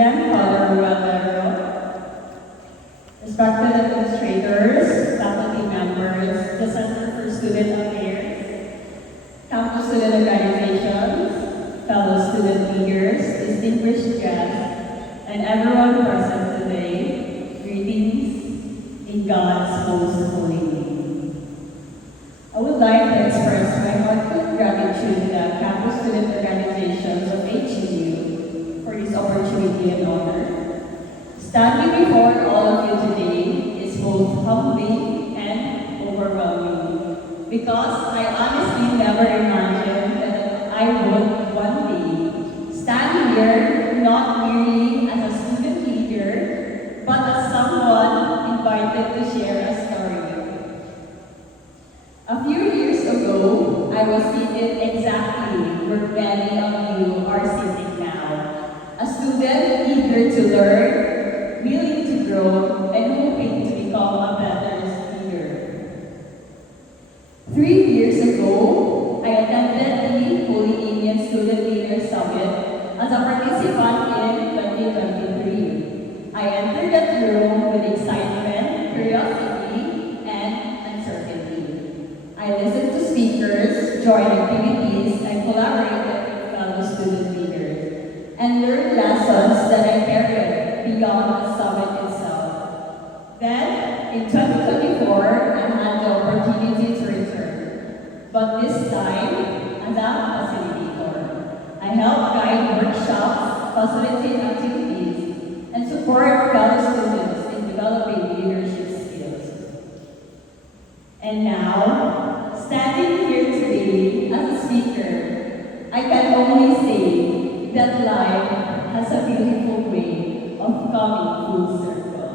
President Father Ruel, respected administrators, faculty members, the Center for Student Affairs, campus student organizations, fellow student leaders, distinguished guests, and everyone present today, greetings in God's most holy name. I would like to express my heartfelt gratitude to the campus student organizations of HCU for this opportunity and honor. Standing before all of you today is both humbling and overwhelming because I honestly never imagined that I would one day stand here not merely as a student leader but as someone invited to share a story. A few years ago, I was seated exactly where many of you are sitting now. A student eager to learn, willing to grow, and hoping to become a better leader. 3 years ago, I attended the Holy Indian Student Leader Summit as a participant in 2023. I entered that room with excitement, curiosity, and uncertainty. I listened to speakers, joined activities, and collaborated with fellow student leaders, and learned lessons that I carried beyond the summit itself. Then, in 2024, I had the opportunity to return, but this time as a facilitator. I helped guide workshops, facilitate activities, and support fellow students in developing leadership skills. And now, standing here today as a speaker, I can only say that life has a beautiful way of coming full circle.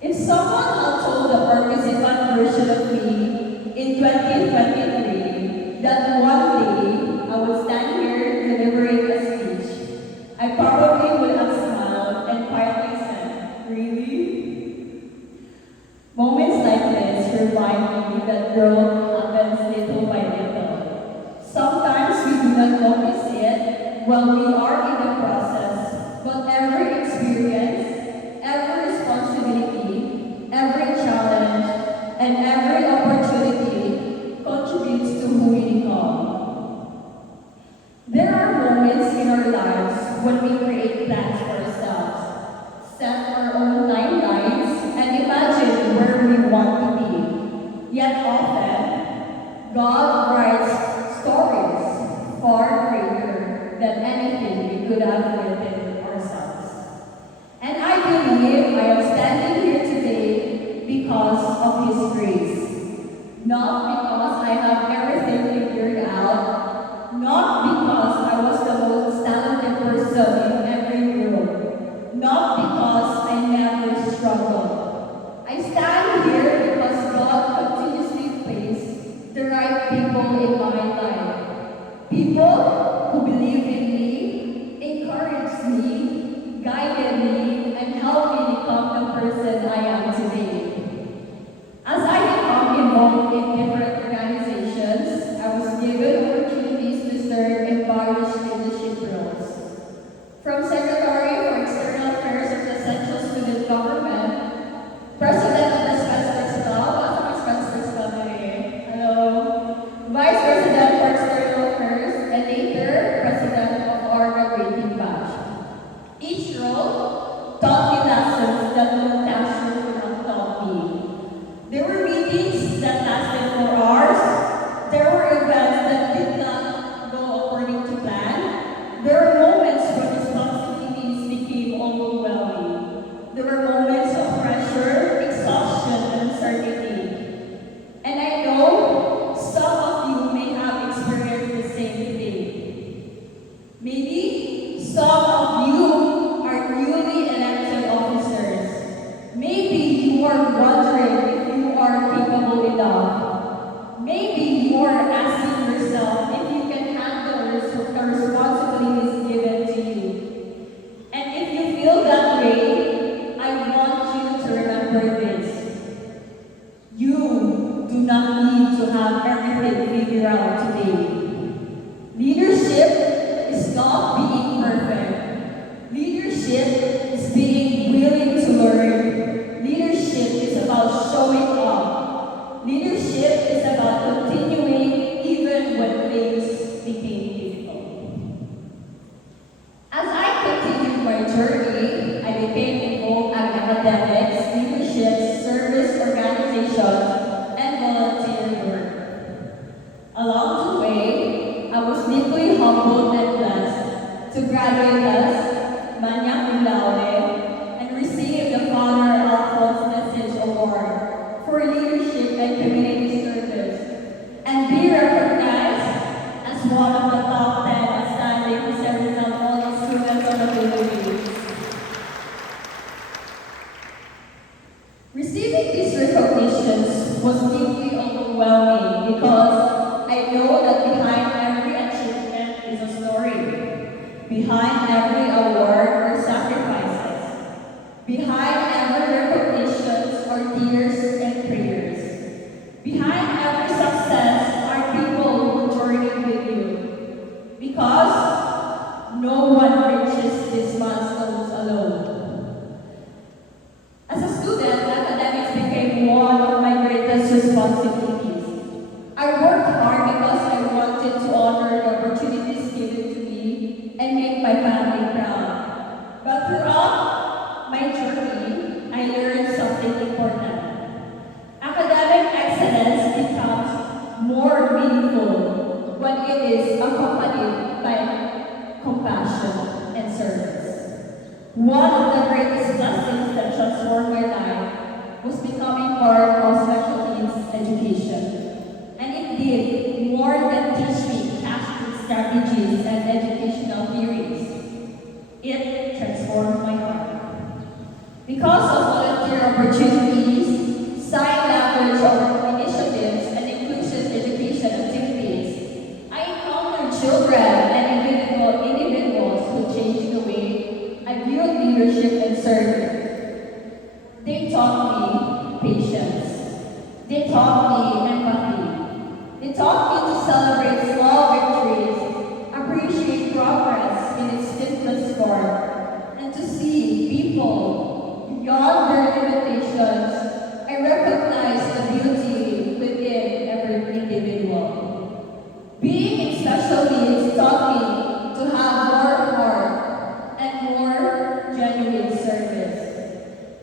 If someone had told the participant version of me in 2023 that one day I would stand here delivering a speech, I probably would have smiled and quietly said, "Really?" Moments like this remind me that growth happens little by little. Sometimes we do not notice it while we are in the process, but every experience, every responsibility, every challenge, and every opportunity contributes to who we become. There are moments in our lives when we create plans for ourselves, set our own timelines, and imagine where we want to be. Yet often, God writes stories far greater than anything we could have written ourselves. And I believe I am standing here today because of His grace. Not because I have everything figured out, not because I was the most talented person in every room, not because I never struggled. I stand here because God continuously placed the right people in my life. People who believe in me, encouraged me, guided me, and helped me become the person I am today. As I become involved in different organizations, I was given opportunities to serve in various leadership roles. From Secretary for External Affairs of the Central Student Government, President of the Spencers Club, Spencers Club today. Hello. Vice President for External Affairs, and later, President of our graduating batch. Each role taught me lessons that no classroom could have taught me. There were meetings that lasted for hours. There were events that did not go according to plan. There were moments when responsibilities became overwhelming. There were moments of pressure, exhaustion, and uncertainty. And I know some of you may have experienced the same thing. Maybe some of you are newly elected officers. Maybe you are wondering if you are capable enough. Maybe you are asking yourself if you can handle the responsibilities given to you. And if you feel that way, I want you to remember this. You do not need to have everything figured out today. Leadership is not being perfect. journey, I became involved in academics, leadership, service organizations, and volunteer work. Along the way, I was deeply humbled and blessed to graduate as magna cum laude and receive the Father Alphonse Message Award for leadership and community service, and be recognized as one of the top 10 outstanding Rizal College students on the Philippines. Receiving these recognitions was deeply overwhelming because I know that behind every achievement is a story. Behind every award are sacrifices. Behind every recognition are tears and prayers. Behind every success are people who journey with you. Because no one reaches these milestones alone. As a student, academics became one of my greatest responsibilities. I worked hard because I wanted to honor the opportunities given to me and make my family proud. But throughout my journey, I learned something important. Academic excellence becomes more meaningful when it is accompanied by compassion and service. One of the greatest blessings that transformed my life was becoming part of special needs education. And it did more than teach me casting strategies and educational theories. It transformed my heart. Because of volunteer opportunities, sign language initiatives, and inclusive education activities, I encountered children and individuals who changed the way I viewed leadership and service. They taught me patience. They taught me empathy. They taught me to celebrate small victories, appreciate progress in its simplest form, and to see people beyond their limitations. I recognize the beauty within every individual. Being in special needs taught me to have more heart and more genuine service.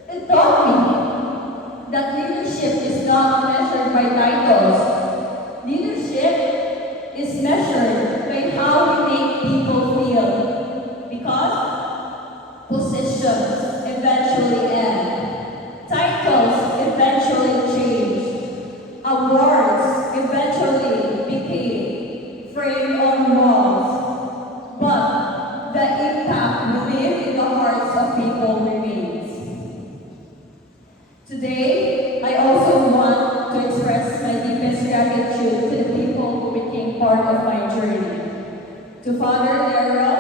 It taught me that leadership is not measured by titles. Leadership is measured by how we make people feel. Because positions eventually end. Titles eventually change. Awards eventually became framed on walls. But the impact we live in the hearts of people remains. Today, I also want to express my deepest gratitude to the people who became part of my journey. To Father Daryl,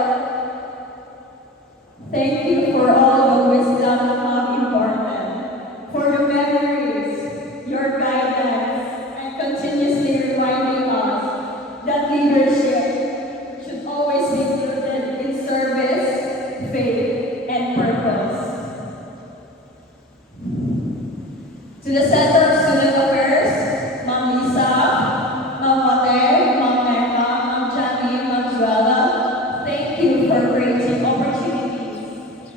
thank you for all the wisdom of imparted, for your memories, your guidance, and continuously reminding us that leadership should always be rooted in service, faith, and purpose. To the Center of Student Affairs, Ma'am Lisa, Ma'am Mate, Ma'am Neka, Ma'am Jani, Ma'am Zuela, thank you for creating opportunities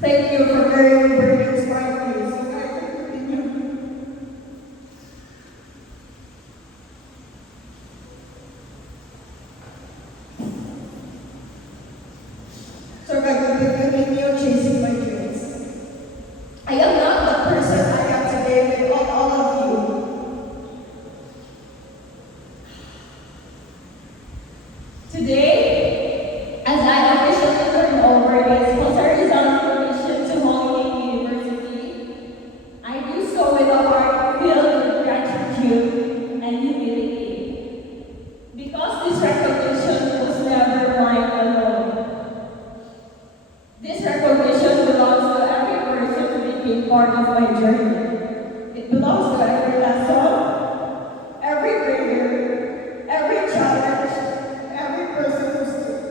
Thank you for very inspiring me. So I can continue. So I can continue chasing my dreams. I am not the person I am today without all of you. Today, as I officially turn over this Jose Rizal permission to Holy Name University, I do so with a heart filled with gratitude and humility. Because this recognition was never mine alone. This recognition belongs to every person who became part of my journey. It belongs to every lesson, every prayer, every challenge, every person who stood.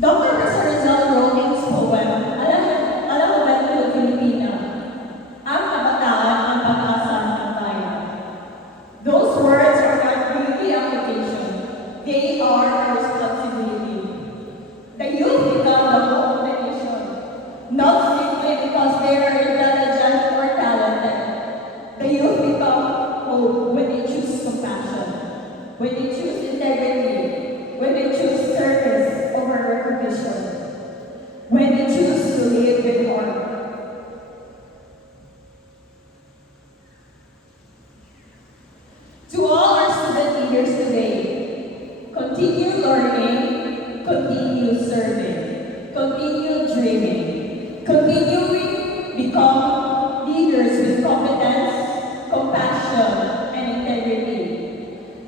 Dr. Rosa Rizal wrote in his poem, Alam mo ba ito, Pilipina? Ang kabataan ang pag-asa ng bayan. Those words are not really application. They are a responsibility. The youth become the hope of the nation, not simply because they are intelligent or talented. The youth become hope when they choose compassion, when they choose integrity, when they choose service over recognition, when they choose to live with heart. To all our student leaders today, continue learning, continue serving, continue dreaming, continuing become leaders with competence, compassion, and integrity.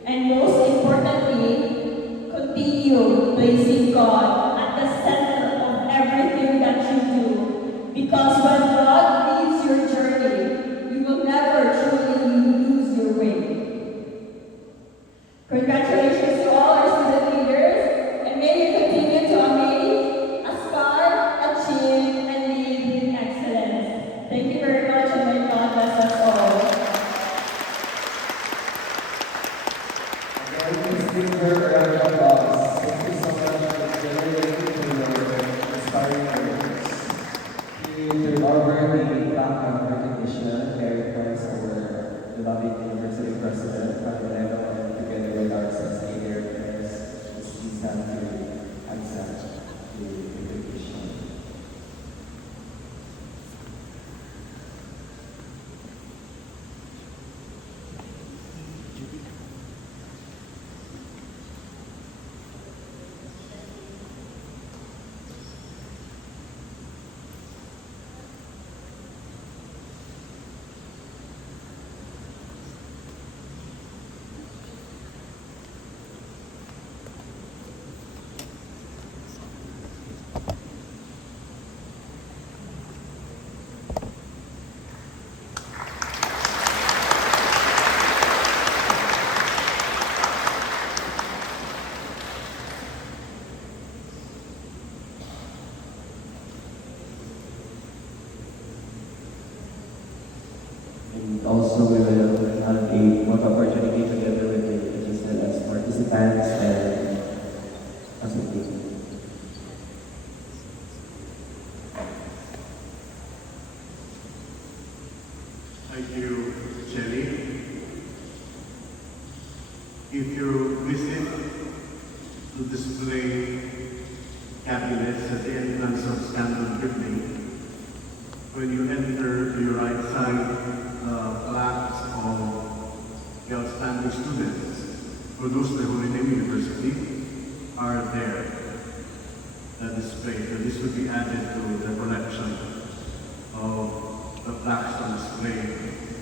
And most importantly, continue placing God at the center of everything that you do. Because when God leads your journey, you will never truly lose your way. Congratulations to all our student leaders, and may you continue to amaze, aspire, achieve, and lead with excellence. Thank you very much, and may God bless us all. Again, please give her a round of applause. Thank you so much for generating to your inspiring words. To turn over the plaque of recognition, I request our beloved University President, Manuelito, and together with our sustainer, Ms. Lisa, to accept the recognition. And also we will have a more opportunity together with the additional as participants and as a team. Thank you, Jelly. If you visit to display cabinets at the entrance of Scandal Building, when you enter to your right side, plaques of the outstanding students produced by Holy Name University are there, displayed. So this will be added to the collection of the plaques on display.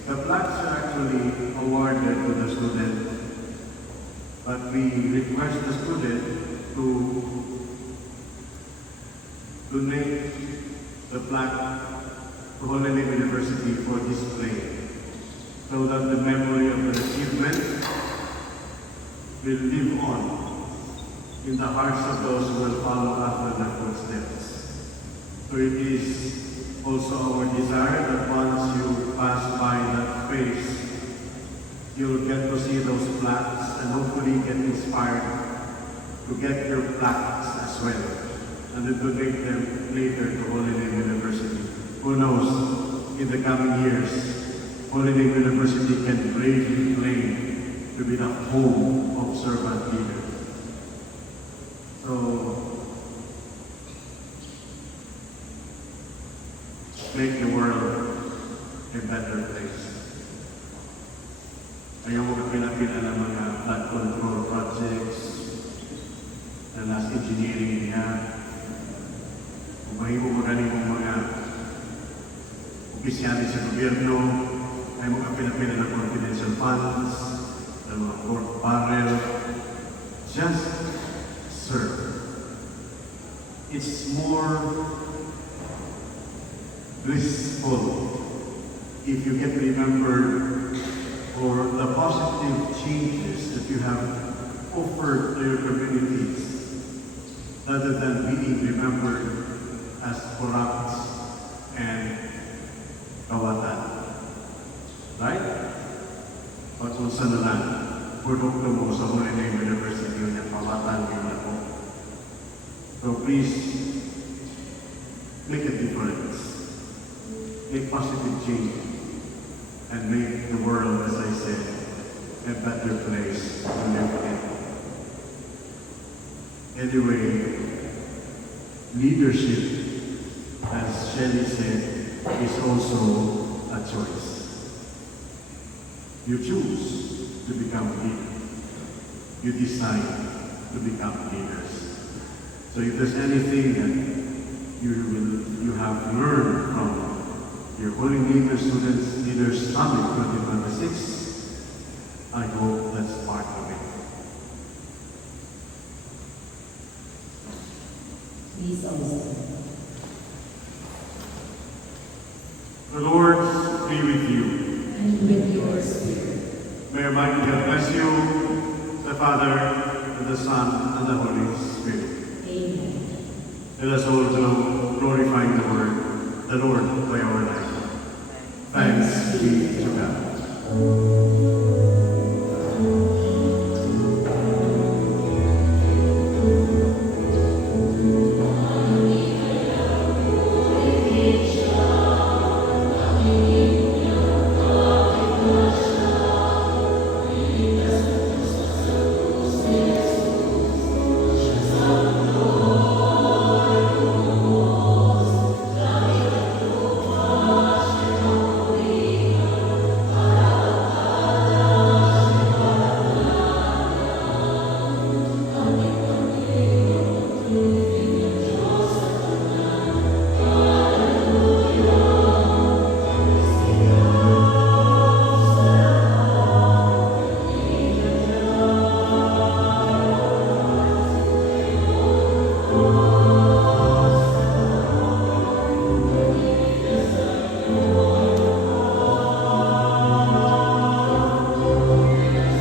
The plaques are actually awarded to the student, but we request the student to donate the plaque to Holy Name University for display, so that the memory of the achievement will live on in the hearts of those who will follow after their footsteps. So it is also our desire that once you pass by that face, you'll get to see those plaques and hopefully get inspired to get your plaques as well and then donate them later to Holy Name University. Who knows, in the coming years, Holy Name University can bravely claim to be the home of servant leaders. So, make the world a better place. Ayaw mo kapila-pila ng mga flood control projects na nasa engineering niya. Kung mahimo magaling mong mga opisyalis sa gobyerno, ayaw mo kapila-pila ng confidential funds, ng mga pork barrel. Just serve. It's more blissful if you can remember for the positive changes that you have offered to your communities rather than being remembered as corrupt and kawatan. Right? Pag-unsa na lang, produkto mo sa Holy Name University yung kawatan yung ako. So please, make a difference. Make positive change and make the world, as I said, a better place to live in. Anyway, leadership, as Shelley said, is also a choice. You choose to become a leader. You decide to become leaders. So if there's anything that you have learned from your Holy Name Students Leaders Summit 2026, I hope that's part of it. Please also. The Lord be with you. And with your spirit. May Almighty God bless you, the Father, and the Son, and the Holy Spirit. Amen. Let us all do glorifying the Lord by our life. Thanks be to God.